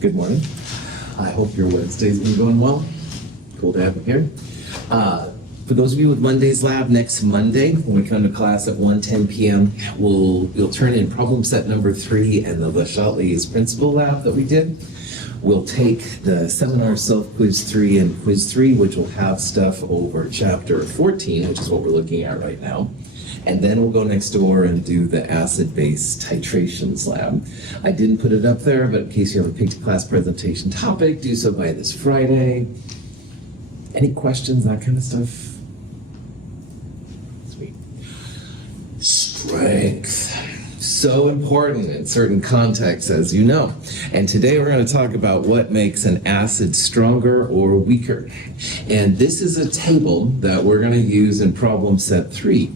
Good morning. I hope your Wednesday's been going well. Cool to have you here. For those of you with Monday's lab, next Monday, when we come to class at 1:10 p.m., you'll turn in problem set number 3 and the Lechateli's principal lab that we did. We'll take the seminar self-quiz 3 and quiz 3, which will have stuff over chapter 14, which is what we're looking at right now. And then we'll go next door and do the acid-base titrations lab. I didn't put it up there, but in case you have a picked class presentation topic, do so by this Friday. Any questions, that kind of stuff? Sweet. Strength. So important in certain contexts, as you know. And today we're going to talk about what makes an acid stronger or weaker. And this is a table that we're going to use in problem set 3.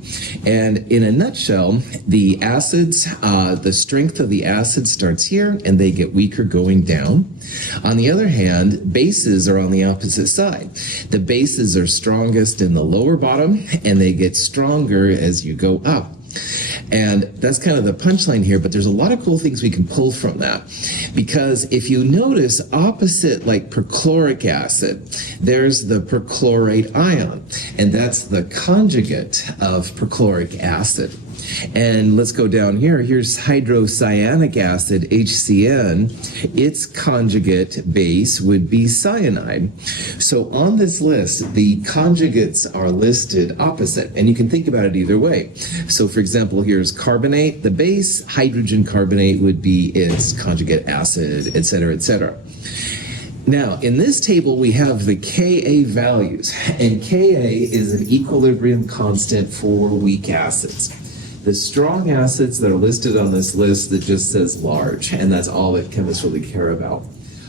And in a nutshell, the acids, the strength of the acid starts here and they get weaker going down. On the other hand, bases are on the opposite side. The bases are strongest in the lower bottom and they get stronger as you go up. And that's kind of the punchline here, but there's a lot of cool things we can pull from that. Because if you notice, opposite like perchloric acid, there's the perchlorate ion, and that's the conjugate of perchloric acid. And let's go down here. Here's hydrocyanic acid, HCN. Its conjugate base would be cyanide. So on this list, the conjugates are listed opposite, and you can think about it either way. So for example, here's carbonate. The base, hydrogen carbonate, would be its conjugate acid, etc., etc. Now, in this table, we have the Ka values, and Ka is an equilibrium constant for weak acids. The strong acids that are listed on this list that just says large, and that's all that chemists really care about.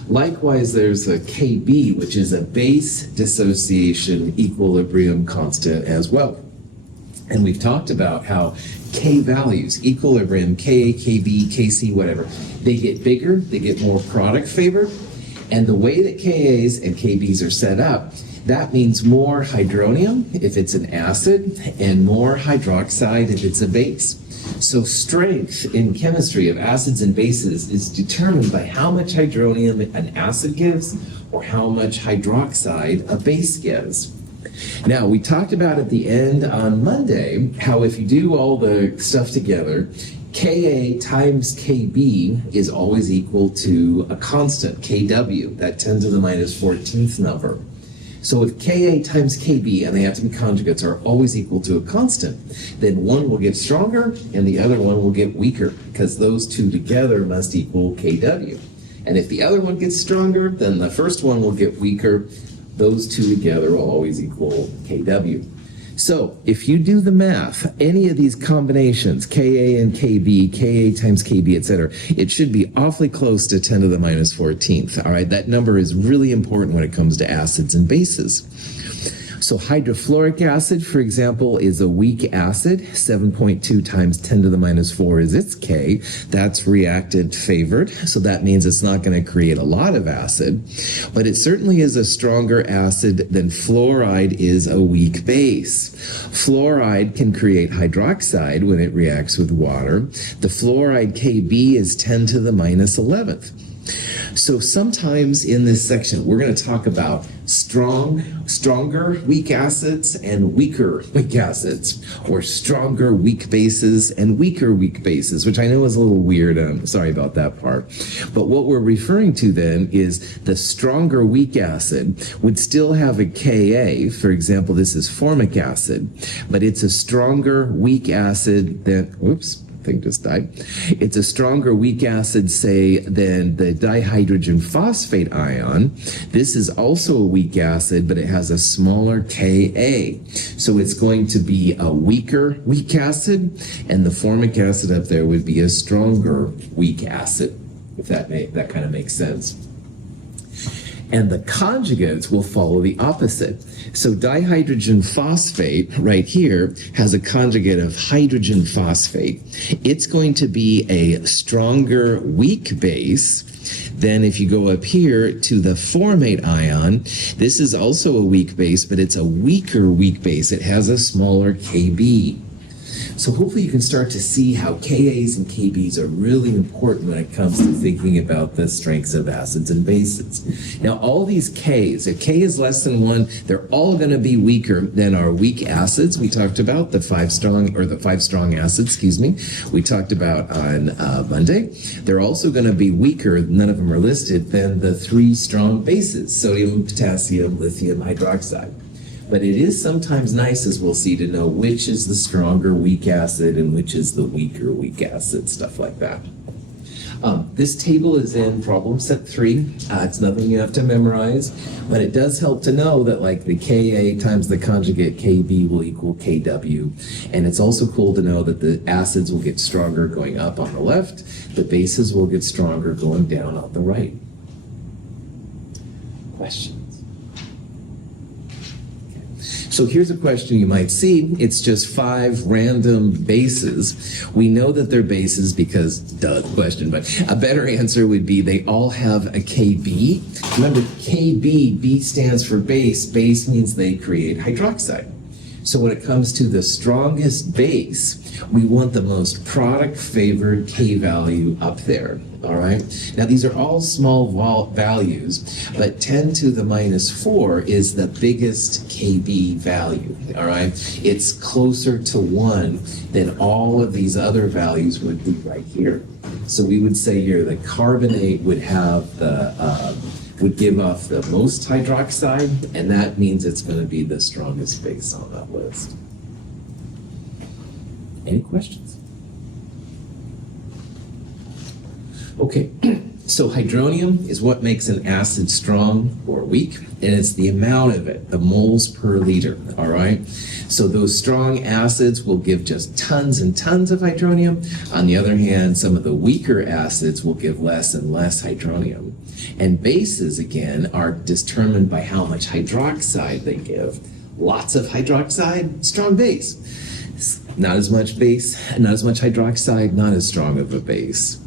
Likewise, there's a Kb, which is a base dissociation equilibrium constant as well. And we've talked about how K values, equilibrium, Ka, Kb, Kc, whatever, they get bigger, they get more product favored, and the way that Kas and Kbs are set up, that means more hydronium if it's an acid and more hydroxide if it's a base. So strength in chemistry of acids and bases is determined by how much hydronium an acid gives or how much hydroxide a base gives. Now, we talked about at the end on Monday how if you do all the stuff together, Ka times Kb is always equal to a constant, Kw, that 10 to the minus 14th number. So if Ka times Kb, and they have to be conjugates, are always equal to a constant, then one will get stronger and the other one will get weaker, because those two together must equal Kw. And if the other one gets stronger, then the first one will get weaker. Those two together will always equal Kw. So if you do the math, any of these combinations, Ka and Kb, Ka times Kb, etc., it should be awfully close to 10 to the minus 14th. All right, that number is really important when it comes to acids and bases. So hydrofluoric acid, for example, is a weak acid. 7.2 times 10 to the minus 4 is its K. That's reactant favored, so that means it's not going to create a lot of acid. But it certainly is a stronger acid than fluoride is a weak base. Fluoride can create hydroxide when it reacts with water. The fluoride Kb is 10 to the minus 11th. So sometimes in this section, we're going to talk about stronger weak acids and weaker weak acids, or stronger weak bases and weaker weak bases, which I know is a little weird. I'm sorry about that part. But what we're referring to then is the stronger weak acid would still have a Ka. For example, this is formic acid, but it's a stronger weak acid than, whoops, thing just died. It's a stronger weak acid, say, than the dihydrogen phosphate ion. This is also a weak acid, but it has a smaller Ka. So it's going to be a weaker weak acid, and the formic acid up there would be a stronger weak acid, if that kind of makes sense. And the conjugates will follow the opposite. So dihydrogen phosphate right here has a conjugate of hydrogen phosphate. It's going to be a stronger weak base than if you go up here to the formate ion. This is also a weak base, but it's a weaker weak base. It has a smaller Kb. So hopefully you can start to see how Kas and Kbs are really important when it comes to thinking about the strengths of acids and bases. Now all these Ks, if K is less than 1, they're all going to be weaker than our weak acids we talked about, the five strong acids, we talked about on Monday. They're also going to be weaker, none of them are listed, than the 3 strong bases, sodium, potassium, lithium, hydroxide. But it is sometimes nice, as we'll see, to know which is the stronger weak acid and which is the weaker weak acid, stuff like that. This table is in problem set 3. It's nothing you have to memorize, but it does help to know that like the Ka times the conjugate Kb will equal Kw. And it's also cool to know that the acids will get stronger going up on the left, the bases will get stronger going down on the right. Questions? So here's a question you might see. It's just 5 random bases. We know that they're bases because, duh, the question, but a better answer would be they all have a Kb. Remember, Kb, B stands for base. Base means they create hydroxide. So when it comes to the strongest base, we want the most product-favored K value up there, all right? Now, these are all small values, but 10 to the minus 4 is the biggest Kb value, all right? It's closer to 1 than all of these other values would be right here. So we would say here the carbonate would have would give off the most hydroxide, and that means it's going to be the strongest base on that list. Any questions? Okay, so hydronium is what makes an acid strong or weak, and it's the amount of it, the moles per liter, all right? So those strong acids will give just tons and tons of hydronium. On the other hand, some of the weaker acids will give less and less hydronium. And bases, again, are determined by how much hydroxide they give. Lots of hydroxide, strong base. Not as much base, not as much hydroxide, not as strong of a base.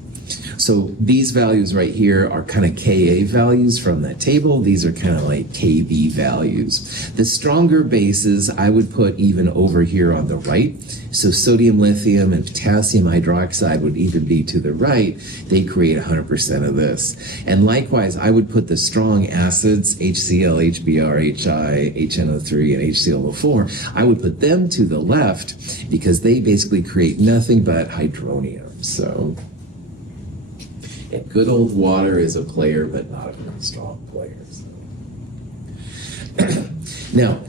So these values right here are kind of Ka values from that table. These are kind of like Kb values. The stronger bases I would put even over here on the right. So sodium, lithium, and potassium hydroxide would even be to the right. They create 100% of this. And likewise, I would put the strong acids, HCl, HBr, HI, HNO3, and HClO4, I would put them to the left because they basically create nothing but hydronium. So, and good old water is a player, but not a very strong player. So. Now,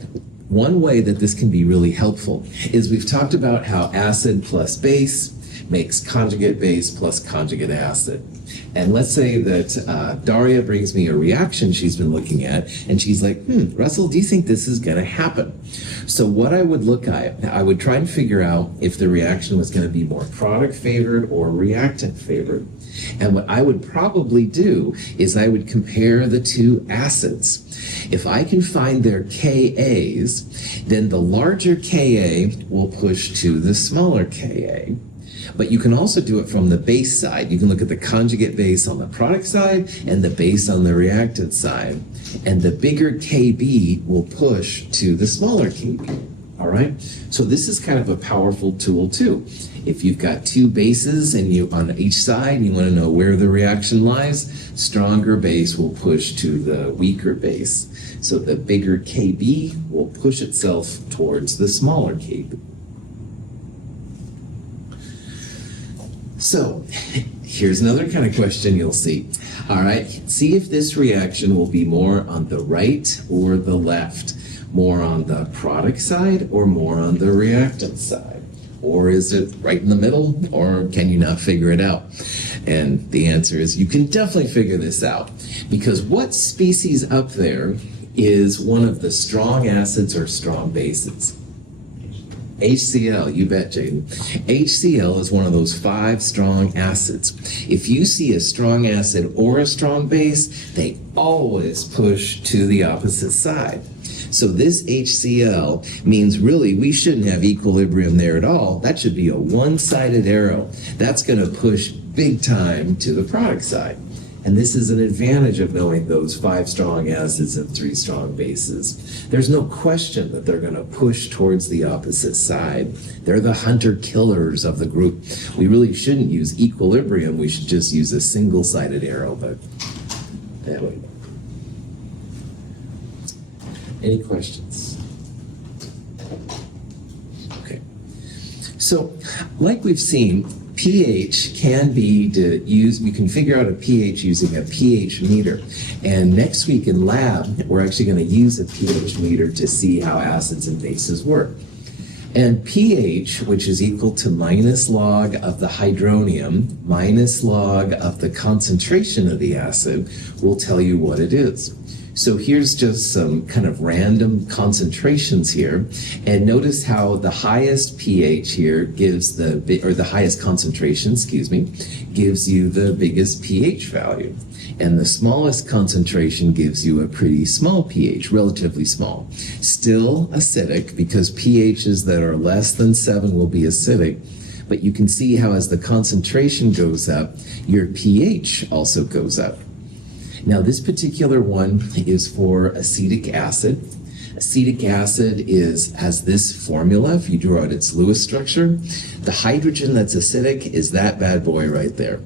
one way that this can be really helpful is we've talked about how acid plus base makes conjugate base plus conjugate acid. And let's say that Daria brings me a reaction she's been looking at, and she's like, Russell, do you think this is going to happen? So what I would look at, I would try and figure out if the reaction was going to be more product favored or reactant favored. And what I would probably do is I would compare the two acids. If I can find their Kas, then the larger Ka will push to the smaller Ka. But you can also do it from the base side. You can look at the conjugate base on the product side and the base on the reactant side. And the bigger Kb will push to the smaller Kb. All right? So this is kind of a powerful tool too. If you've got two bases and you on each side, you want to know where the reaction lies, stronger base will push to the weaker base. So the bigger Kb will push itself towards the smaller Kb. So here's another kind of question you'll see. All right, see if this reaction will be more on the right or the left, more on the product side or more on the reactant side. Or is it right in the middle, or can you not figure it out? And the answer is you can definitely figure this out, because what species up there is one of the strong acids or strong bases? HCl, you bet, Jaden. HCl is one of those 5 strong acids. If you see a strong acid or a strong base, they always push to the opposite side. So this HCl means really we shouldn't have equilibrium there at all. That should be a one-sided arrow. That's going to push big time to the product side. And this is an advantage of knowing those 5 strong acids and 3 strong bases. There's no question that they're going to push towards the opposite side. They're the hunter-killers of the group. We really shouldn't use equilibrium. We should just use a single-sided arrow, but anyway. Any questions? Okay. So, like we've seen, pH can be used, you can figure out a pH using a pH meter. And next week in lab, we're actually going to use a pH meter to see how acids and bases work. And pH, which is equal to minus log of the hydronium minus log of the concentration of the acid, will tell you what it is. So here's just some kind of random concentrations here, and notice how the highest pH here gives the highest concentration, gives you the biggest pH value. And the smallest concentration gives you a pretty small pH, relatively small. Still acidic, because pHs that are less than 7 will be acidic, but you can see how as the concentration goes up, your pH also goes up. Now, this particular one is for acetic acid. Acetic acid has this formula. If you draw out its Lewis structure, the hydrogen that's acidic is that bad boy right there.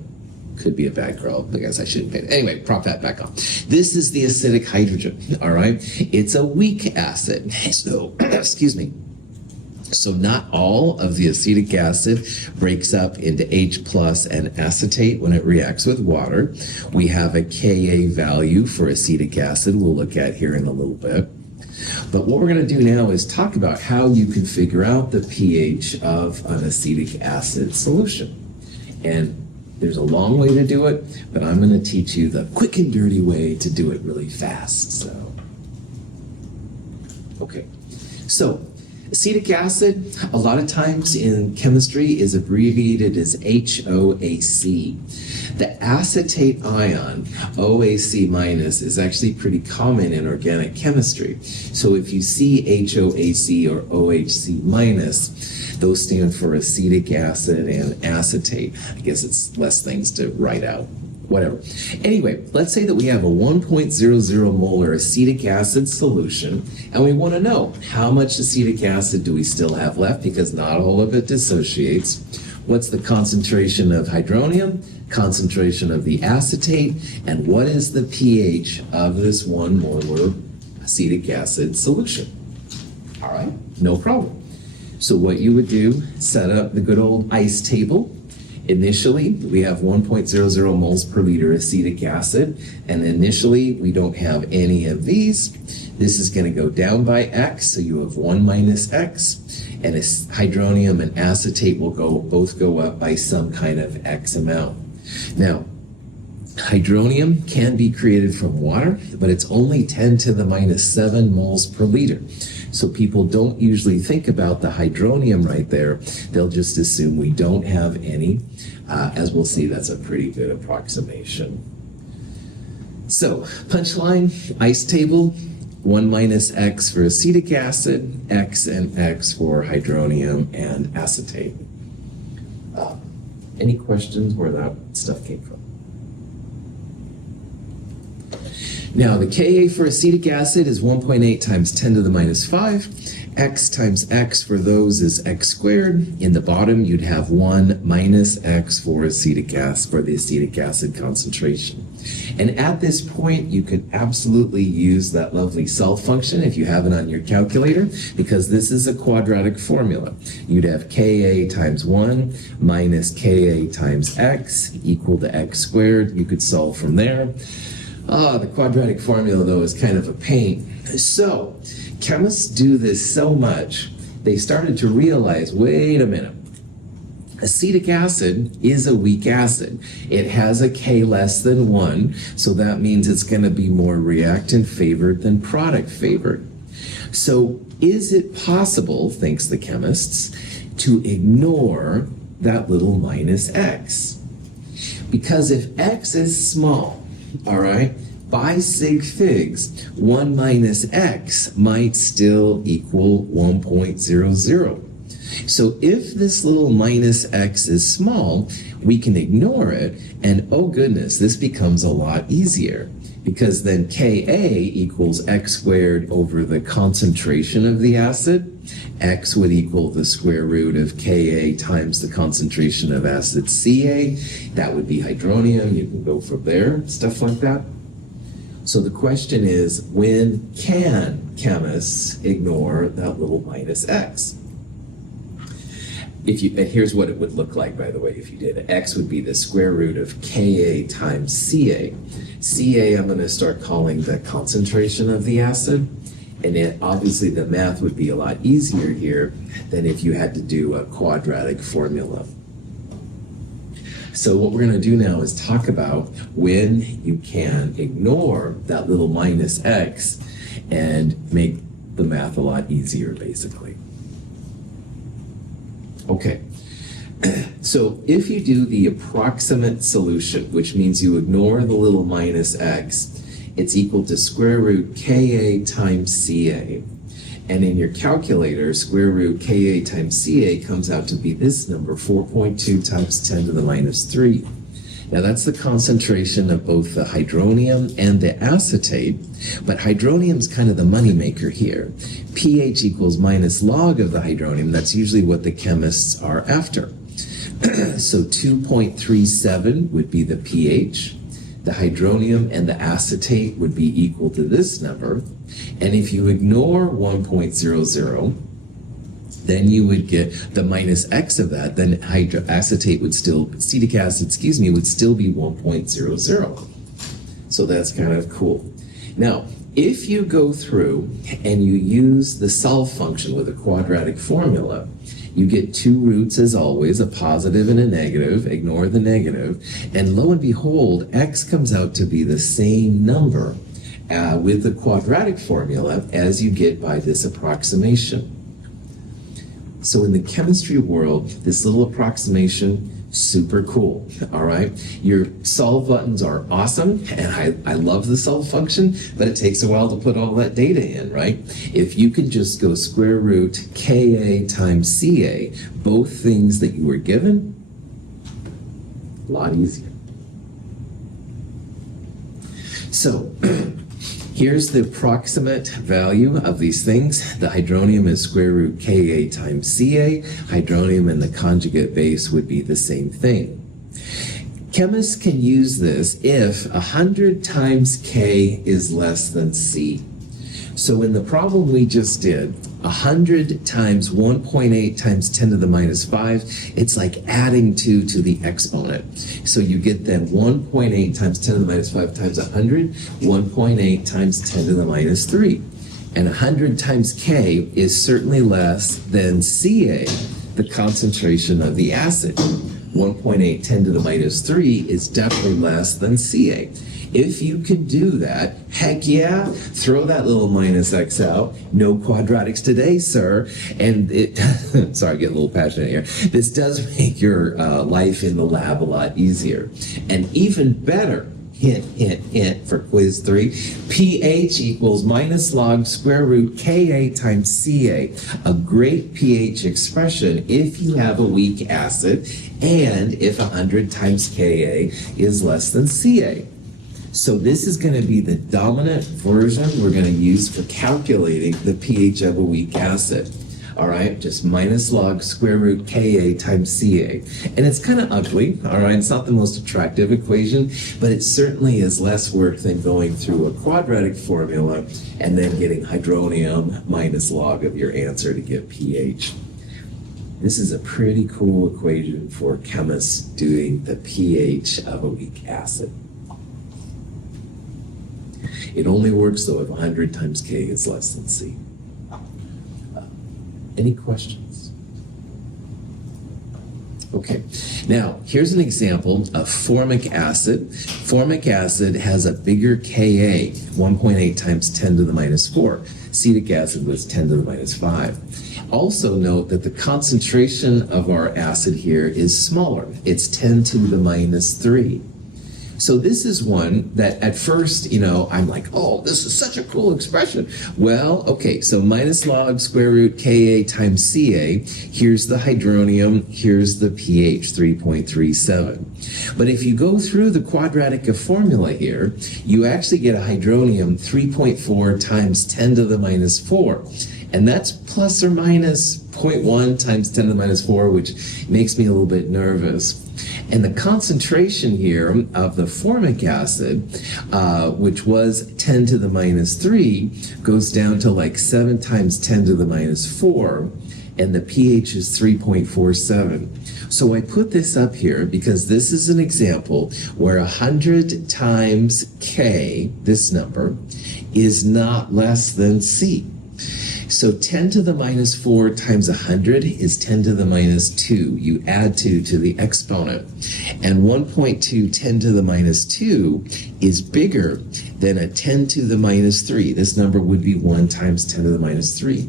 Could be a bad girl. I guess I shouldn't pay it. Anyway, prop that back on. This is the acidic hydrogen, all right? It's a weak acid. So, excuse me. So not all of the acetic acid breaks up into H plus and acetate when it reacts with water. We have a Ka value for acetic acid we'll look at here in a little bit. But what we're going to do now is talk about how you can figure out the pH of an acetic acid solution. And there's a long way to do it, but I'm going to teach you the quick and dirty way to do it really fast. So, okay. So, acetic acid, a lot of times in chemistry, is abbreviated as HOAC. The acetate ion, OAC minus, is actually pretty common in organic chemistry. So if you see HOAC or OHC minus, those stand for acetic acid and acetate. I guess it's less things to write out. Whatever. Anyway, let's say that we have a 1.00 molar acetic acid solution, and we want to know how much acetic acid do we still have left, because not all of it dissociates. What's the concentration of hydronium, concentration of the acetate, and what is the pH of this 1 molar acetic acid solution? All right, no problem. So what you would do, set up the good old ice table. Initially, we have 1.00 moles per liter acetic acid, and initially we don't have any of these. This is going to go down by X, so you have 1 minus X, and hydronium and acetate will both go up by some kind of X amount. Now, hydronium can be created from water, but it's only 10 to the minus 7 moles per liter. So people don't usually think about the hydronium right there. They'll just assume we don't have any. As we'll see, that's a pretty good approximation. So, punchline, ice table, 1 minus X for acetic acid, X and X for hydronium and acetate. Any questions where that stuff came from? Now, the Ka for acetic acid is 1.8 times 10 to the minus 5. X times X for those is X squared. In the bottom, you'd have 1 minus X for acetic acid, for the acetic acid concentration. And at this point, you could absolutely use that lovely solve function if you have it on your calculator, because this is a quadratic formula. You'd have Ka times 1 minus Ka times X equal to X squared. You could solve from there. The quadratic formula, though, is kind of a pain. So, chemists do this so much, they started to realize, wait a minute, acetic acid is a weak acid. It has a K less than 1, so that means it's going to be more reactant favored than product favored. So, is it possible, thinks the chemists, to ignore that little minus X? Because if X is small, all right, by sig figs, 1 minus X might still equal 1.00. So if this little minus x is small, we can ignore it, and oh goodness, this becomes a lot easier, because then Ka equals x squared over the concentration of the acid. X would equal the square root of Ka times the concentration of acid Ca. That would be hydronium. You can go from there, stuff like that. So the question is, when can chemists ignore that little minus x? And here's what it would look like, by the way, if you did. X would be the square root of Ka times Ca. Ca, I'm going to start calling the concentration of the acid. And then obviously the math would be a lot easier here than if you had to do a quadratic formula. So what we're going to do now is talk about when you can ignore that little minus x and make the math a lot easier, basically. Okay, so if you do the approximate solution, which means you ignore the little minus x, it's equal to square root Ka times Ca. And in your calculator, square root Ka times Ca comes out to be this number, 4.2 times 10 to the minus 3. Now that's the concentration of both the hydronium and the acetate, but hydronium's kind of the moneymaker here. pH equals minus log of the hydronium. That's usually what the chemists are after. So 2.37 would be the pH. The hydronium and the acetate would be equal to this number. And if you ignore 1.00, then you would get the minus x of that, then acetate would still, acetic acid, would still be 1.00. So that's kind of cool. Now, if you go through and you use the solve function with a quadratic formula, you get two roots as always, a positive and a negative, ignore the negative, and lo and behold, x comes out to be the same number with the quadratic formula as you get by this approximation. So in the chemistry world, this little approximation, super cool, all right? Your solve buttons are awesome, and I love the solve function, but it takes a while to put all that data in, right? If you could just go square root Ka times Ca, both things that you were given, a lot easier. So, here's the approximate value of these things. The hydronium is square root Ka times Ca. Hydronium and the conjugate base would be the same thing. Chemists can use this if 100 times K is less than C. So in the problem we just did, 100 times 1.8 times 10 to the minus 5, it's like adding 2 to the exponent. So you get then 1.8 times 10 to the minus 5 times 100, 1.8 times 10 to the minus 3. And 100 times K is certainly less than Ca, the concentration of the acid. 1.8 10 to the minus 3 is definitely less than Ca. If you can do that, heck yeah, throw that little minus x out. No quadratics today, sir. And it, sorry, I get a little passionate here. This does make your life in the lab a lot easier. And even better, hint, hint, hint for quiz 3, pH equals minus log square root Ka times Ca. A great pH expression if you have a weak acid and if 100 times Ka is less than Ca. So this is going to be the dominant version we're going to use for calculating the pH of a weak acid. All right, just minus log square root Ka times Ca. And it's kind of ugly, all right? It's not the most attractive equation, but it certainly is less work than going through a quadratic formula and then getting hydronium minus log of your answer to get pH. This is a pretty cool equation for chemists doing the pH of a weak acid. It only works though if 100 times K is less than C. Any questions? Okay, now here's an example of formic acid. Formic acid has a bigger Ka, 1.8 times 10 to the minus 4. Acetic acid was 10 to the minus 5. Also note that the concentration of our acid here is smaller. It's 10 to the minus 3. So this is one that at first, I'm like, oh, this is such a cool expression. Well, okay, so minus log square root Ka times Ca. Here's the hydronium, here's the pH, 3.37. But if you go through the quadratic formula here, you actually get a hydronium 3.4 times 10 to the minus 4. And that's plus or minus 0.1 times 10 to the minus 4, which makes me a little bit nervous. And the concentration here of the formic acid, which was 10 to the minus 3, goes down to like 7 times 10 to the minus 4, and the pH is 3.47. So I put this up here because this is an example where 100 times K, this number, is not less than C. So 10 to the minus 4 times 100 is 10 to the minus 2. You add 2 to the exponent. And 1.2 10 to the minus 2 is bigger than a 10 to the minus 3. This number would be 1 times 10 to the minus 3.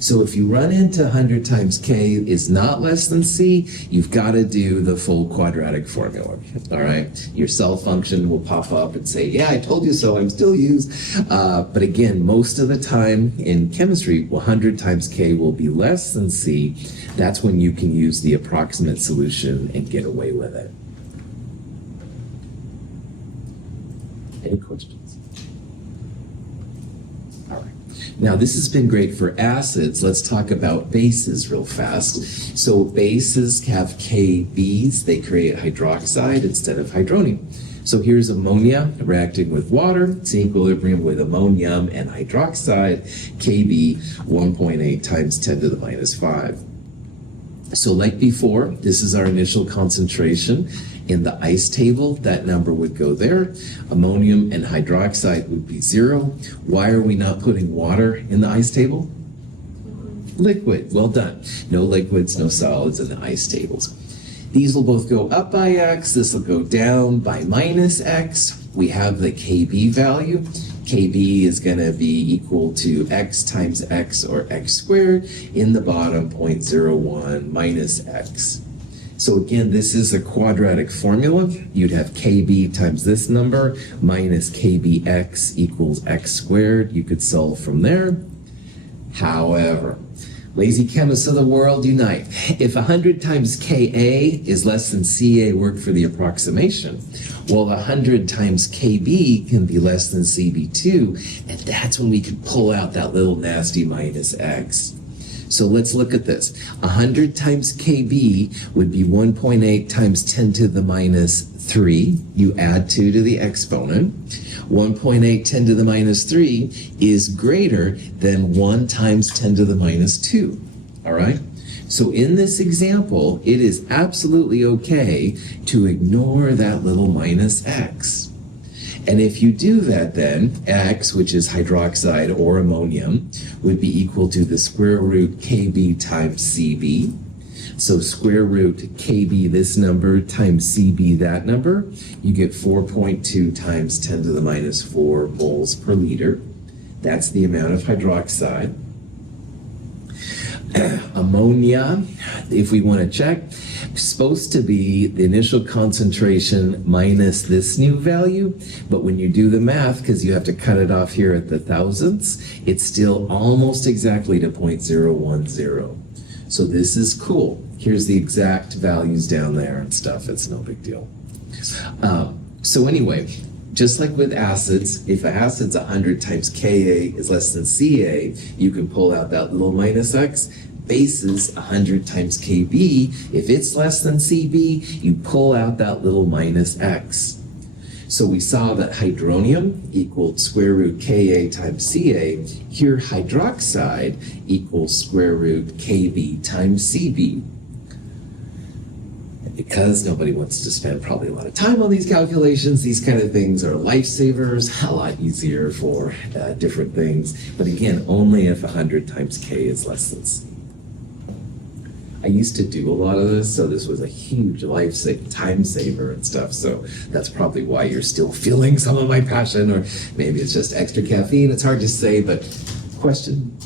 So if you run into 100 times K is not less than C, you've got to do the full quadratic formula, all right? Your cell function will pop up and say, yeah, I told you so, I'm still used. But again, most of the time in chemistry, 100 times K will be less than C. That's when you can use the approximate solution and get away with it. Any questions? Now, this has been great for acids. Let's talk about bases real fast. So bases have KBs. They create hydroxide instead of hydronium. So here's ammonia reacting with water. It's in equilibrium with ammonium and hydroxide. KB 1.8 times 10 to the minus 5. So like before, this is our initial concentration. In the ice table, that number would go there. Ammonium and hydroxide would be 0. Why are we not putting water in the ice table? Liquid. Well done. No liquids, no solids in the ice tables. These will both go up by x. This will go down by minus x. We have the Kb value. Kb is going to be equal to x times x, or x squared. In the bottom, 0.01 minus x. So again, this is a quadratic formula. You'd have Kb times this number minus Kbx equals x squared. You could solve from there. However, lazy chemists of the world unite. If 100 times Ka is less than Ca, work for the approximation. Well, 100 times Kb can be less than Cb2, and that's when we can pull out that little nasty minus x. So let's look at this. 100 times Kb would be 1.8 times 10 to the minus 3. You add 2 to the exponent. 1.8 10 to the minus 3 is greater than 1 times 10 to the minus 2. All right? So in this example, it is absolutely okay to ignore that little minus x. And if you do that, then x, which is hydroxide or ammonium, would be equal to the square root Kb times Cb. So square root Kb, this number, times Cb, that number, you get 4.2 times 10 to the minus 4 moles per liter. That's the amount of hydroxide. Ammonia, if we want to check, supposed to be the initial concentration minus this new value, but when you do the math, because you have to cut it off here at the thousandths, it's still almost exactly to 0.010. So this is cool. Here's the exact values down there and stuff. It's no big deal. So anyway, just like with acids, if an acid's 100 times Ka is less than Ca, you can pull out that little minus x. Bases, 100 times Kb, if it's less than Cb, you pull out that little minus x. So we saw that hydronium equaled square root Ka times Ca. Here hydroxide equals square root Kb times Cb. Because nobody wants to spend probably a lot of time on these calculations, these kind of things are lifesavers, a lot easier for different things. But again, only if 100 times K is less than C. I used to do a lot of this, so this was a huge time saver and stuff. So that's probably why you're still feeling some of my passion, or maybe it's just extra caffeine. It's hard to say, but question?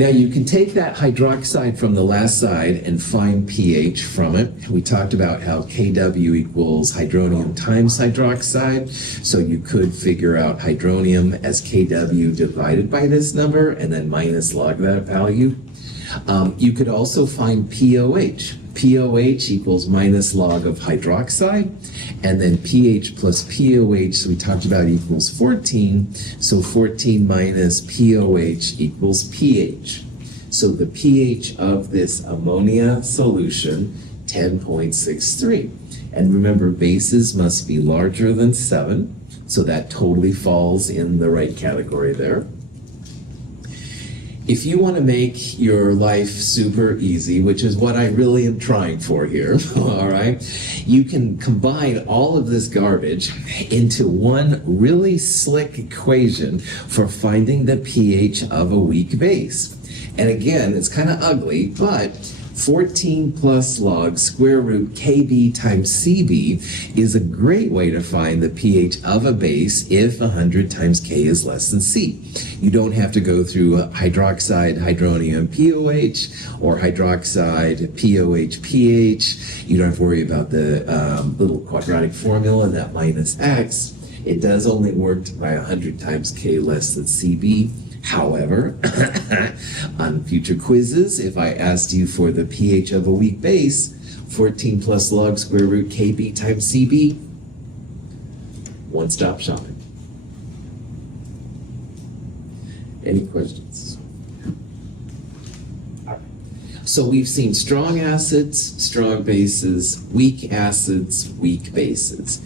Now you can take that hydroxide from the last side and find pH from it. We talked about how Kw equals hydronium times hydroxide. So you could figure out hydronium as Kw divided by this number and then minus log that value. You could also find pOH. pOH equals minus log of hydroxide, and then pH plus pOH, so we talked about, equals 14. So 14 minus pOH equals pH. So the pH of this ammonia solution, 10.63. And remember, bases must be larger than 7, so that totally falls in the right category there. If you want to make your life super easy, which is what I really am trying for here, all right, you can combine all of this garbage into one really slick equation for finding the pH of a weak base. And again, it's kind of ugly, but 14 plus log square root Kb times Cb is a great way to find the pH of a base if 100 times K is less than C. You don't have to go through hydroxide, hydronium, pOH, or hydroxide, pOH, pH. You don't have to worry about the little quadratic formula, that minus X. It does only work by 100 times K less than Cb. However, on future quizzes, if I asked you for the pH of a weak base, 14 plus log square root Kb times Cb, one-stop shopping. Any questions? So we've seen strong acids, strong bases, weak acids, weak bases.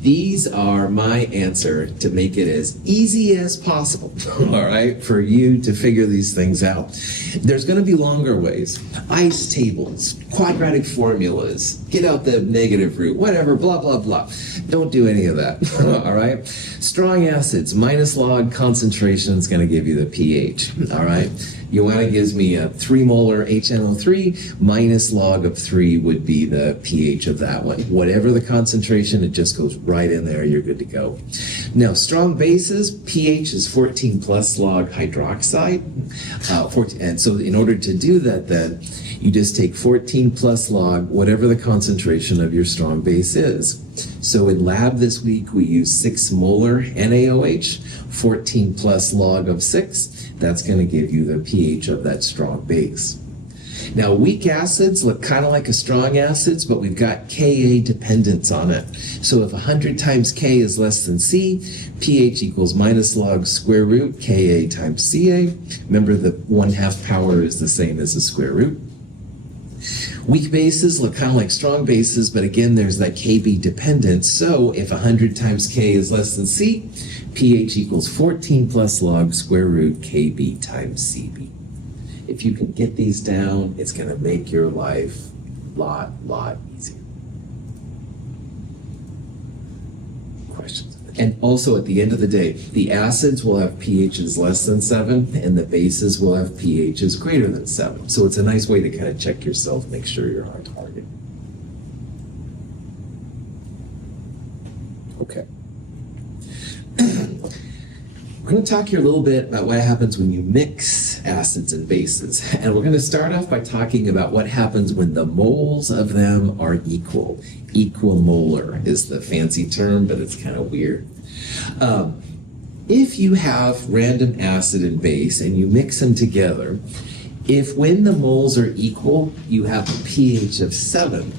These are my answer to make it as easy as possible, all right, for you to figure these things out. There's going to be longer ways. Ice tables, quadratic formulas, get out the negative root, whatever, blah, blah, blah. Don't do any of that, all right? Strong acids, minus log concentration is going to give you the pH, all right? Ioana gives me a 3 molar HNO3, minus log of 3 would be the pH of that one. Whatever the concentration, it just goes right in there, you're good to go. Now, strong bases, pH is 14 plus log hydroxide. And so in order to do that then, you just take 14 plus log, whatever the concentration of your strong base is. So in lab this week, we use 6 molar NaOH, 14 plus log of 6. That's going to give you the pH of that strong base. Now, weak acids look kind of like a strong acids, but we've got Ka dependence on it. So if 100 times K is less than C, pH equals minus log square root Ka times Ca. Remember, the 1/2 power is the same as the square root. Weak bases look kind of like strong bases, but again, there's that Kb dependence. So if 100 times K is less than C, pH equals 14 plus log square root Kb times Cb. If you can get these down, it's going to make your life a lot easier. Questions? And also, at the end of the day, the acids will have pHs less than 7, and the bases will have pHs greater than 7. So it's a nice way to kind of check yourself, make sure you're on target. Okay. We're going to talk here a little bit about what happens when you mix acids and bases. And we're going to start off by talking about what happens when the moles of them are equal. Equimolar is the fancy term, but it's kind of weird. If you have random acid and base and you mix them together, if when the moles are equal, you have a pH of 7,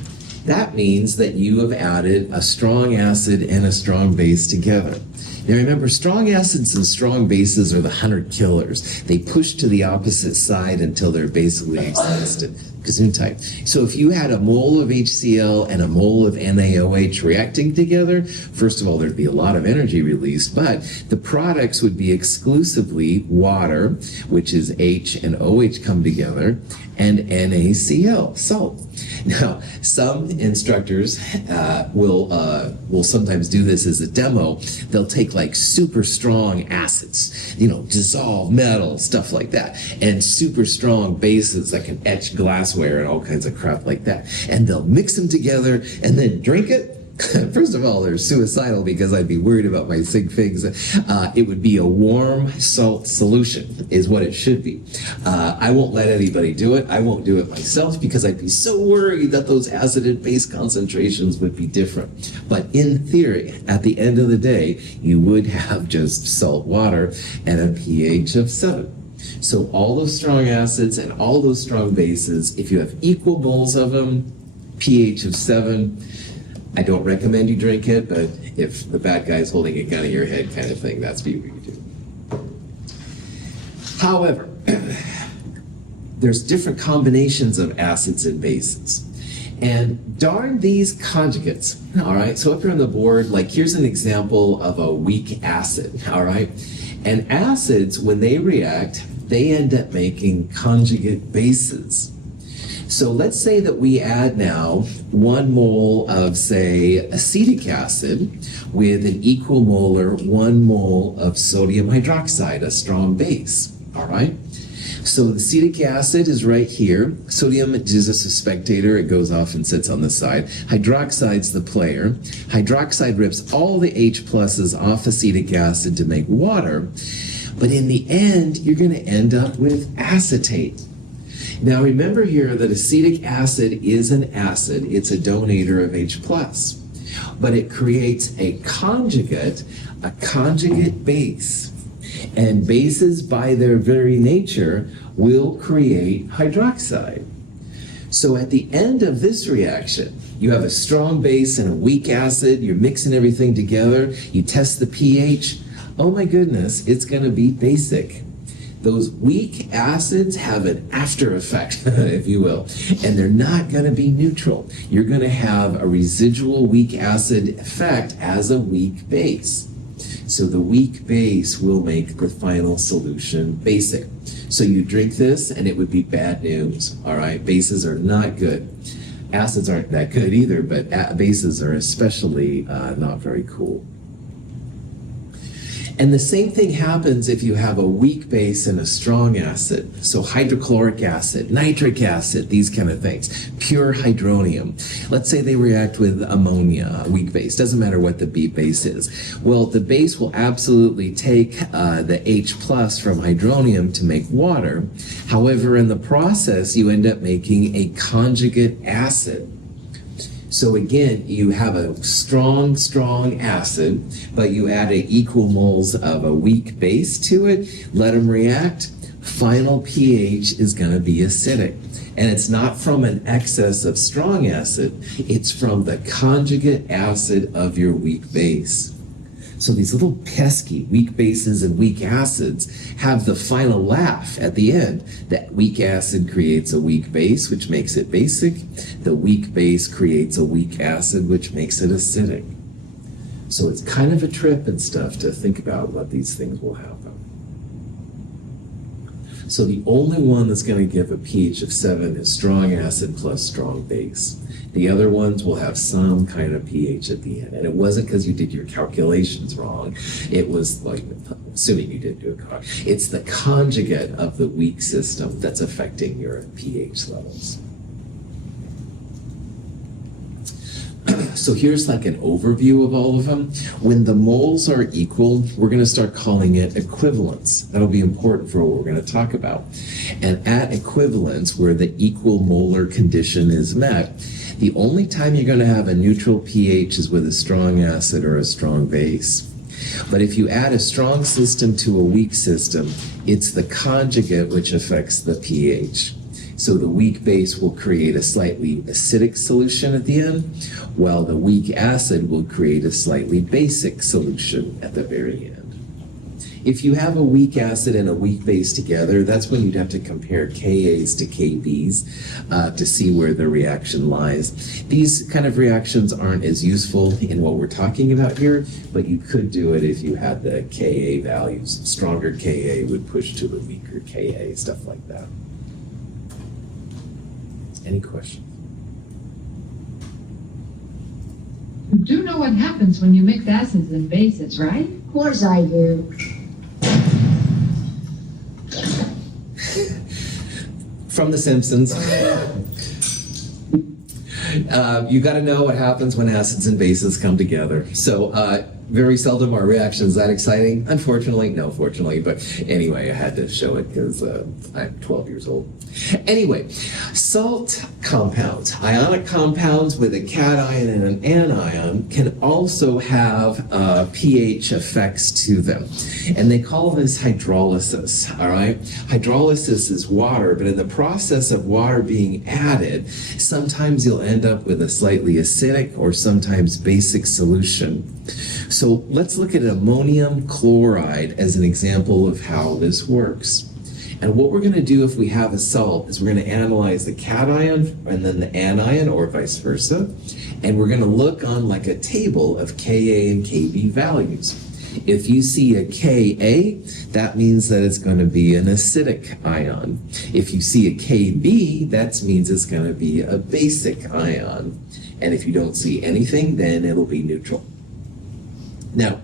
that means that you have added a strong acid and a strong base together. Now remember, strong acids and strong bases are the hunter killers. They push to the opposite side until they're basically exhausted. Gesundheit. So if you had a mole of HCl and a mole of NaOH reacting together, first of all, there'd be a lot of energy released, but the products would be exclusively water, which is H and OH come together, and NaCl, salt. Now, some instructors will sometimes do this as a demo. They'll take like super strong acids, dissolve metal, stuff like that, and super strong bases that can etch glassware and all kinds of crap like that. And they'll mix them together and then drink it, First of all, they're suicidal because I'd be worried about my sig figs. It would be a warm salt solution is what it should be. I won't let anybody do it. I won't do it myself because I'd be so worried that those acid and base concentrations would be different. But in theory, at the end of the day, you would have just salt water and a pH of 7. So all those strong acids and all those strong bases, if you have equal moles of them, pH of 7, I don't recommend you drink it, but if the bad guy's holding a gun at your head kind of thing, that's what you do. However, there's different combinations of acids and bases. And darn these conjugates, all right? So up here on the board, like here's an example of a weak acid, all right? And acids, when they react, they end up making conjugate bases. So let's say that we add now 1 mole of, say, acetic acid with an equimolar 1 mole of sodium hydroxide, a strong base, all right? So the acetic acid is right here. Sodium is just a spectator. It goes off and sits on the side. Hydroxide's the player. Hydroxide rips all the H pluses off acetic acid to make water. But in the end, you're going to end up with acetate. Now remember here that acetic acid is an acid. It's a donator of H+. But it creates a conjugate base. And bases by their very nature will create hydroxide. So at the end of this reaction, you have a strong base and a weak acid. You're mixing everything together. You test the pH. Oh my goodness, it's going to be basic. Those weak acids have an after effect, if you will, and they're not going to be neutral. You're going to have a residual weak acid effect as a weak base. So the weak base will make the final solution basic. So you drink this and it would be bad news, all right? Bases are not good. Acids aren't that good either, but bases are especially not very cool. And the same thing happens if you have a weak base and a strong acid. So hydrochloric acid, nitric acid, these kind of things. Pure hydronium. Let's say they react with ammonia, a weak base. Doesn't matter what the B base is. Well, the base will absolutely take the H plus from hydronium to make water. However, in the process, you end up making a conjugate acid. So again, you have a strong acid, but you add equal moles of a weak base to it, let them react, final pH is going to be acidic. And it's not from an excess of strong acid, it's from the conjugate acid of your weak base. So these little pesky weak bases and weak acids have the final laugh at the end. That weak acid creates a weak base, which makes it basic. The weak base creates a weak acid, which makes it acidic. So it's kind of a trip and stuff to think about what these things will happen. So the only one that's going to give a pH of 7 is strong acid plus strong base. The other ones will have some kind of pH at the end. And it wasn't because you did your calculations wrong. It was like, assuming you didn't do it correct, it's the conjugate of the weak system that's affecting your pH levels. So here's like an overview of all of them. When the moles are equal, we're going to start calling it equivalence. That'll be important for what we're going to talk about. And at equivalence, where the equal molar condition is met, the only time you're going to have a neutral pH is with a strong acid or a strong base. But if you add a strong system to a weak system, it's the conjugate which affects the pH. So the weak base will create a slightly acidic solution at the end, while the weak acid will create a slightly basic solution at the very end. If you have a weak acid and a weak base together, that's when you'd have to compare Kas to Kbs to see where the reaction lies. These kind of reactions aren't as useful in what we're talking about here, but you could do it if you had the Ka values. Stronger Ka would push to the weaker Ka, stuff like that. Any questions? You do know what happens when you mix acids and bases, right? Of course I do. From The Simpsons. You got to know what happens when acids and bases come together. So very seldom are reactions that exciting. Unfortunately, no, fortunately, but anyway, I had to show it because I'm 12 years old. Anyway, salt compounds, ionic compounds with a cation and an anion can also have pH effects to them. And they call this hydrolysis, all right? Hydrolysis is water, but in the process of water being added, sometimes you'll end up with a slightly acidic or sometimes basic solution. So let's look at ammonium chloride as an example of how this works. And what we're going to do if we have a salt is we're going to analyze the cation and then the anion or vice versa. And we're going to look on like a table of Ka and Kb values. If you see a Ka, that means that it's going to be an acidic ion. If you see a Kb, that means it's going to be a basic ion. And if you don't see anything, then it'll be neutral. Now,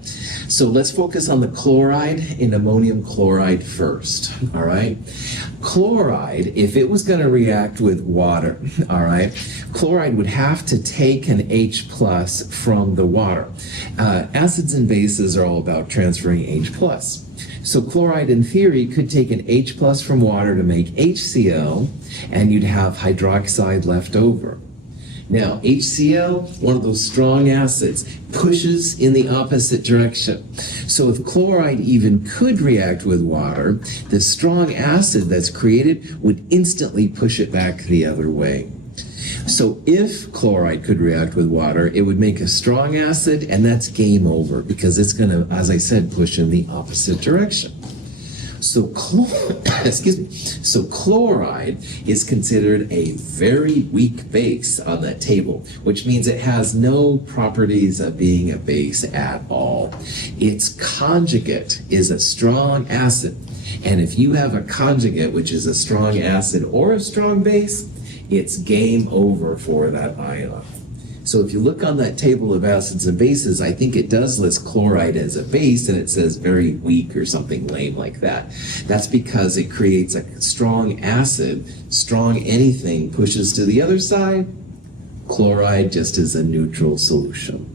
so let's focus on the chloride in ammonium chloride first, all right? Chloride, if it was going to react with water, all right, chloride would have to take an H plus from the water. Acids and bases are all about transferring H plus. So chloride, in theory, could take an H plus from water to make HCl, and you'd have hydroxide left over. Now, HCl, one of those strong acids, pushes in the opposite direction. So if chloride even could react with water, the strong acid that's created would instantly push it back the other way. So if chloride could react with water, it would make a strong acid, and that's game over because it's going to, as I said, push in the opposite direction. So, so chloride is considered a very weak base on that table, which means it has no properties of being a base at all. Its conjugate is a strong acid. And if you have a conjugate, which is a strong acid or a strong base, it's game over for that ion. So if you look on that table of acids and bases, I think it does list chloride as a base, and it says very weak or something lame like that. That's because it creates a strong acid, strong anything pushes to the other side. Chloride just is a neutral solution.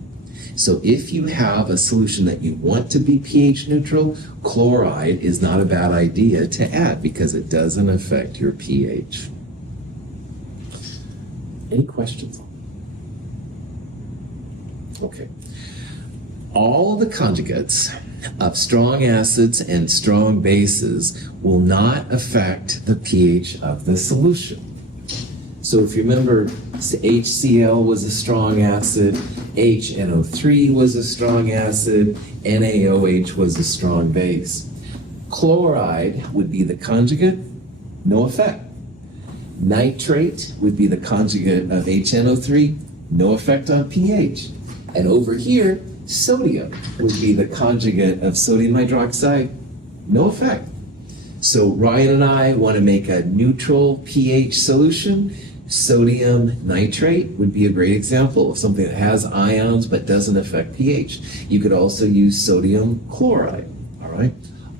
So if you have a solution that you want to be pH neutral, chloride is not a bad idea to add because it doesn't affect your pH. Any questions? Okay. All the conjugates of strong acids and strong bases will not affect the pH of the solution. So if you remember, HCl was a strong acid, HNO3 was a strong acid, NaOH was a strong base. Chloride would be the conjugate, no effect. Nitrate would be the conjugate of HNO3, no effect on pH. And over here, sodium would be the conjugate of sodium hydroxide, no effect. So Ryan and I want to make a neutral pH solution. Sodium nitrate would be a great example of something that has ions but doesn't affect pH. You could also use sodium chloride, all right?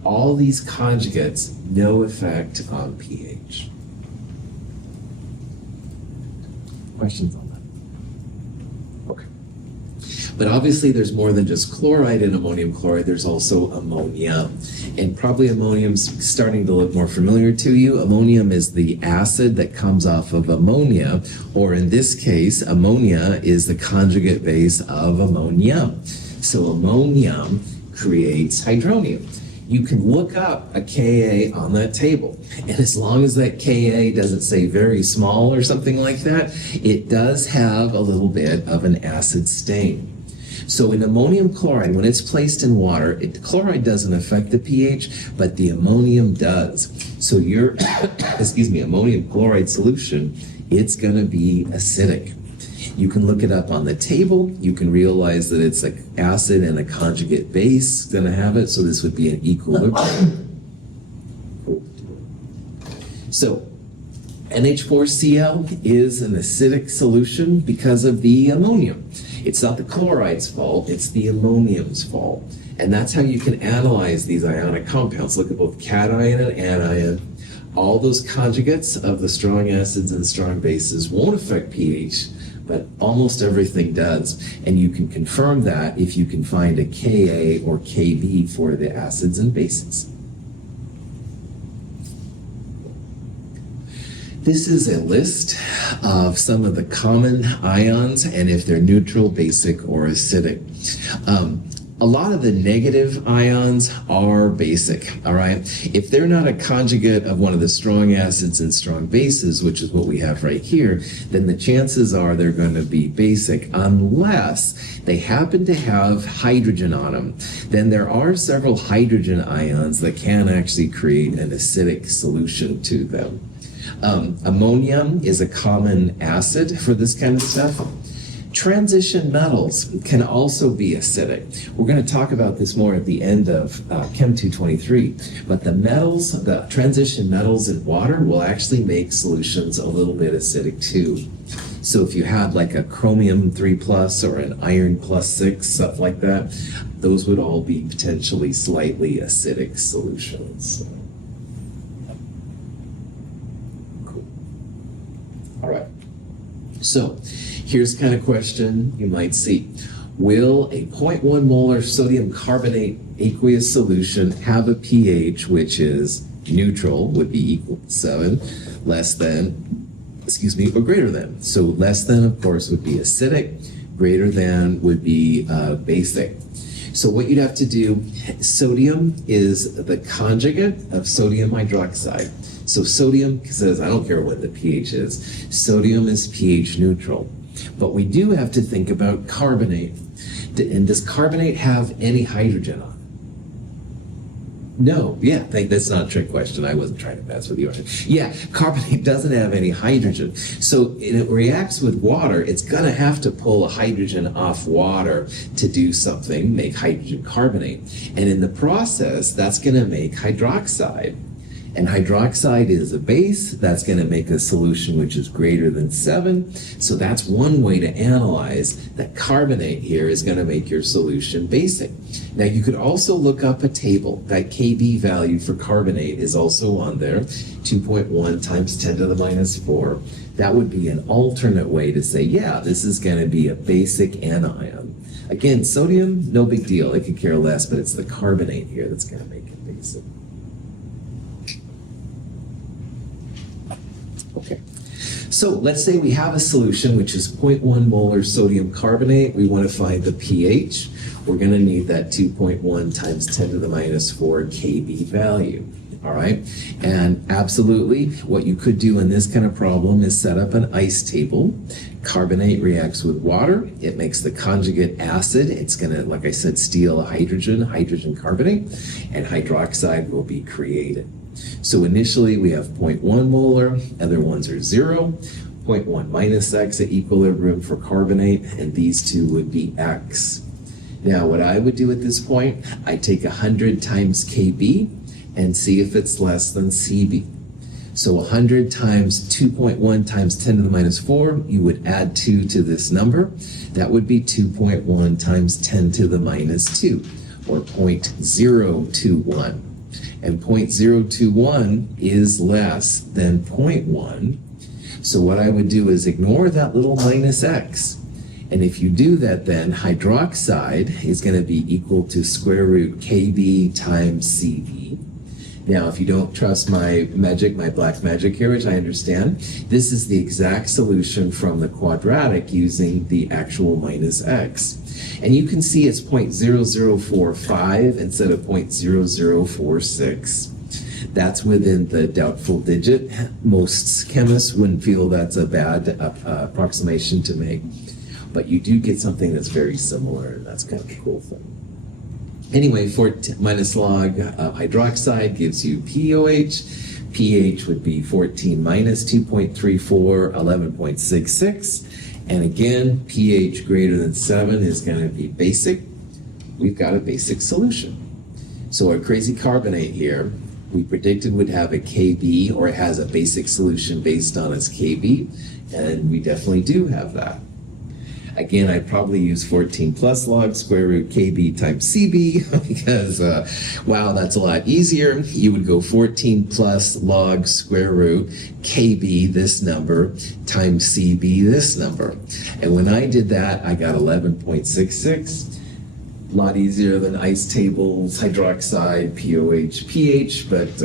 All these conjugates, no effect on pH. Questions on that? Okay. But obviously there's more than just chloride in ammonium chloride, there's also ammonia. And probably ammonium's starting to look more familiar to you. Ammonium is the acid that comes off of ammonia, or in this case, ammonia is the conjugate base of ammonium. So ammonium creates hydronium. You can look up a Ka on that table, and as long as that Ka doesn't say very small or something like that, it does have a little bit of an acid stain. So in ammonium chloride, when it's placed in water, chloride doesn't affect the pH, but the ammonium does. So your, ammonium chloride solution, it's going to be acidic. You can look it up on the table. You can realize that it's an acid and a conjugate base going to have it. So this would be an equilibrium. So NH4Cl is an acidic solution because of the ammonium. It's not the chloride's fault, it's the ammonium's fault. And that's how you can analyze these ionic compounds. Look at both cation and anion. All those conjugates of the strong acids and strong bases won't affect pH, but almost everything does. And you can confirm that if you can find a Ka or Kb for the acids and bases. This is a list of some of the common ions and if they're neutral, basic, or acidic. A lot of the negative ions are basic, all right? If they're not a conjugate of one of the strong acids and strong bases, which is what we have right here, then the chances are they're going to be basic unless they happen to have hydrogen on them. Then there are several hydrogen ions that can actually create an acidic solution to them. Ammonia is a common acid for this kind of stuff. Transition metals can also be acidic. We're going to talk about this more at the end of Chem 223, but the metals, the transition metals in water will actually make solutions a little bit acidic too. So if you had like a chromium 3+ or an iron +6, stuff like that, those would all be potentially slightly acidic solutions. All right, so here's kind of question you might see. Will a 0.1 molar sodium carbonate aqueous solution have a pH which is neutral, would be equal to 7, less than, or greater than? So less than, of course, would be acidic, greater than would be basic. So what you'd have to do, sodium is the conjugate of sodium hydroxide. So sodium says, I don't care what the pH is, sodium is pH neutral. But we do have to think about carbonate. And does carbonate have any hydrogen on it? No, yeah, that's not a trick question. I wasn't trying to mess with you. Yeah, carbonate doesn't have any hydrogen. So it reacts with water. It's going to have to pull a hydrogen off water to do something, make hydrogen carbonate. And in the process, that's going to make hydroxide. And hydroxide is a base. That's going to make a solution which is greater than 7. So that's one way to analyze that carbonate here is going to make your solution basic. Now you could also look up a table. That Kb value for carbonate is also on there, 2.1 times 10 to the minus 4. That would be an alternate way to say, yeah, this is going to be a basic anion. Again, sodium, no big deal. It could care less, but it's the carbonate here that's going to make it basic. Okay, so let's say we have a solution which is 0.1 molar sodium carbonate. We want to find the pH. We're going to need that 2.1 times 10 to the minus 4 Kb value. All right, and absolutely what you could do in this kind of problem is set up an ice table. Carbonate reacts with water. It makes the conjugate acid. It's going to, like I said, steal a hydrogen carbonate, and hydroxide will be created. So initially we have 0.1 molar, other ones are 0, 0.1 minus X at equilibrium for carbonate, and these two would be X. Now what I would do at this point, I take 100 times Kb and see if it's less than Cb. So 100 times 2.1 times 10 to the minus 4, you would add 2 to this number. That would be 2.1 times 10 to the minus 2, or 0.021. And 0.021 is less than 0.1. So what I would do is ignore that little minus X. And if you do that, then hydroxide is going to be equal to square root Kb times Cb. Now, if you don't trust my magic, my black magic here, which I understand, this is the exact solution from the quadratic using the actual minus X. And you can see it's 0.0045 instead of 0.0046. That's within the doubtful digit. Most chemists wouldn't feel that's a bad approximation to make. But you do get something that's very similar, and that's kind of a cool thing. Anyway, 14 minus log hydroxide gives you POH. pH would be 14 minus 2.34, 11.66. And again, pH greater than 7 is going to be basic. We've got a basic solution. So our crazy carbonate here, we predicted would have a Kb, or it has a basic solution based on its Kb, and we definitely do have that. Again, I'd probably use 14 plus log square root KB times CB because, wow, that's a lot easier. You would go 14 plus log square root KB, this number, times CB, this number. And when I did that, I got 11.66. A lot easier than ice tables, hydroxide, POH, pH, but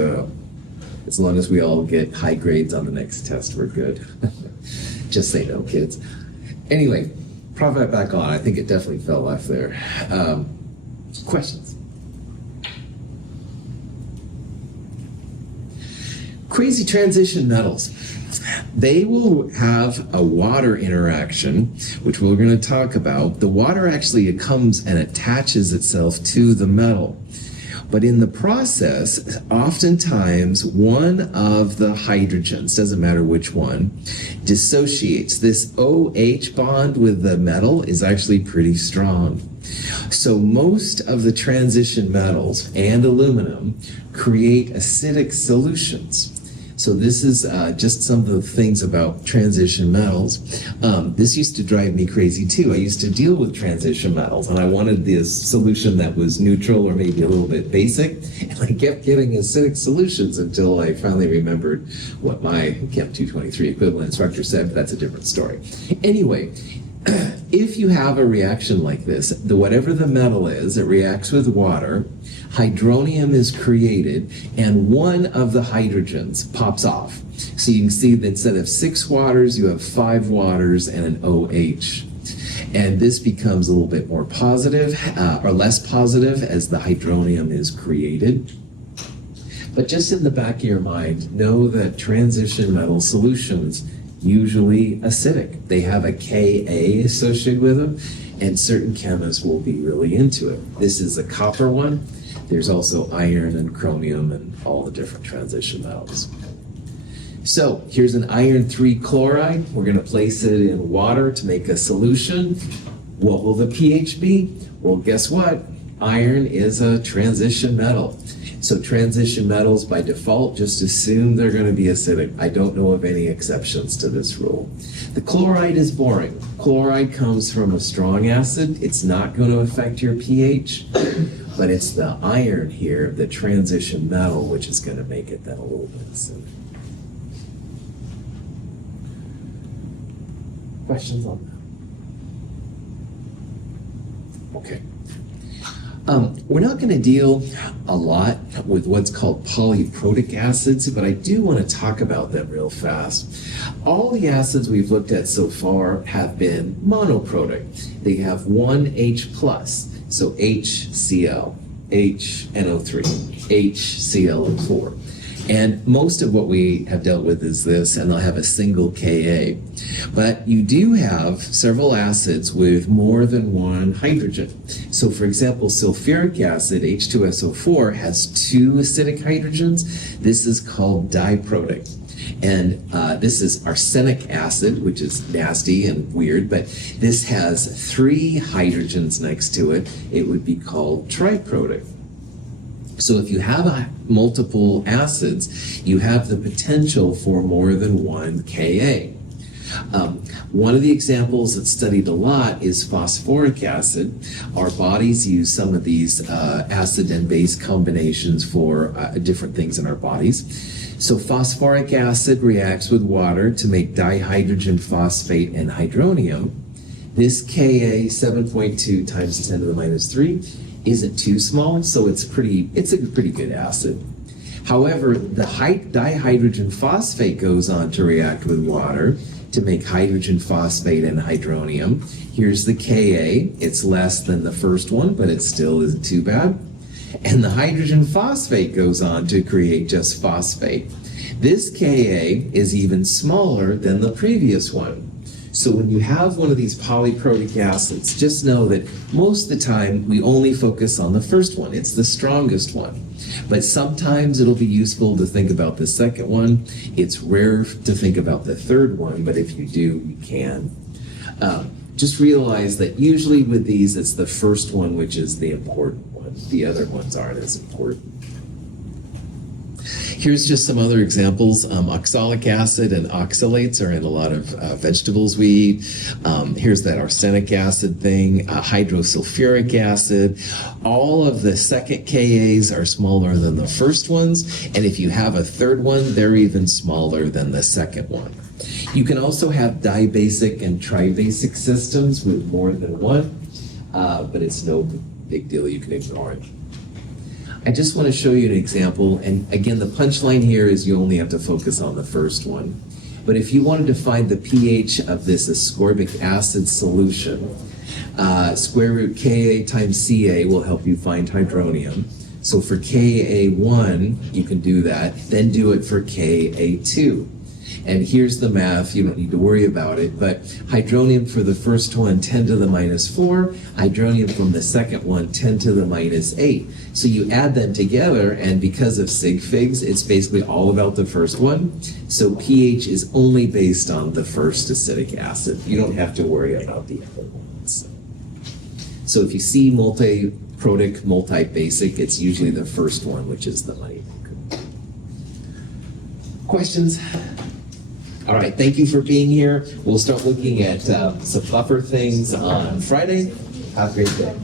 as long as we all get high grades on the next test, we're good. Just say no, kids. Anyway, prop that back on. I think it definitely fell off there. Questions? Crazy transition metals. They will have a water interaction, which we're going to talk about. The water actually comes and attaches itself to the metal. But in the process, oftentimes one of the hydrogens, doesn't matter which one, dissociates. This OH bond with the metal is actually pretty strong. So most of the transition metals and aluminum create acidic solutions. So this is just some of the things about transition metals. This used to drive me crazy too. I used to deal with transition metals and I wanted this solution that was neutral or maybe a little bit basic. And I kept getting acidic solutions until I finally remembered what my Chem 223 equivalent instructor said, but that's a different story. Anyway, if you have a reaction like this, whatever the metal is, it reacts with water, hydronium is created, and one of the hydrogens pops off. So you can see that instead of 6 waters, you have 5 waters and an OH. And this becomes a little bit more positive, or less positive as the hydronium is created. But just in the back of your mind, know that transition metal solutions usually acidic. They have a Ka associated with them, and certain chemists will be really into it. This is a copper one. There's also iron and chromium and all the different transition metals. So here's an iron 3 chloride. We're going to place it in water to make a solution. What will the pH be? Well, guess what? Iron is a transition metal. So transition metals by default, just assume they're going to be acidic. I don't know of any exceptions to this rule. The chloride is boring. Chloride comes from a strong acid. It's not going to affect your pH, but it's the iron here, the transition metal, which is going to make it then a little bit acidic. Questions on that? Okay. We're not going to deal a lot with what's called polyprotic acids, but I do want to talk about them real fast. All the acids we've looked at so far have been monoprotic. They have one H+, so HCl, HNO3, HClO4. And most of what we have dealt with is this, and they'll have a single Ka. But you do have several acids with more than one hydrogen. So for example, sulfuric acid, H2SO4, has 2 acidic hydrogens. This is called diprotic. And this is arsenic acid, which is nasty and weird, but this has 3 hydrogens next to it. It would be called triprotic. So if you have multiple acids, you have the potential for more than one Ka. One of the examples that's studied a lot is phosphoric acid. Our bodies use some of these acid and base combinations for different things in our bodies. So phosphoric acid reacts with water to make dihydrogen phosphate and hydronium. This Ka, 7.2 times 10 to the minus 3, isn't too small, so it's a pretty good acid. However, the dihydrogen phosphate goes on to react with water to make hydrogen phosphate and hydronium. Here's the Ka. It's less than the first one, but it still isn't too bad. And the hydrogen phosphate goes on to create just phosphate. This Ka is even smaller than the previous one. So when you have one of these polyprotic acids, just know that most of the time we only focus on the first one. It's the strongest one. But sometimes it'll be useful to think about the second one. It's rare to think about the third one, but if you do, you can. Just realize that usually with these, it's the first one which is the important one. The other ones aren't as important. Here's just some other examples. Oxalic acid and oxalates are in a lot of vegetables we eat. Here's that arsenic acid thing, hydrosulfuric acid. All of the second Kas are smaller than the first ones, and if you have a third one, they're even smaller than the second one. You can also have dibasic and tribasic systems with more than one, but it's no big deal. You can ignore it. I just want to show you an example, and again, the punchline here is you only have to focus on the first one. But if you wanted to find the pH of this ascorbic acid solution, square root Ka times Ca will help you find hydronium. So for Ka1, you can do that, then do it for Ka2. And here's the math, you don't need to worry about it, but hydronium for the first one, 10 to the minus 4, hydronium from the second one, 10 to the minus 8. So you add them together, and because of sig figs, it's basically all about the first one. So pH is only based on the first acidic acid. You don't have to worry about the other ones. So if you see multiprotic, multibasic, it's usually the first one, which is the money maker. Questions? All right, thank you for being here. We'll start looking at some buffer things on Friday. Have a great day.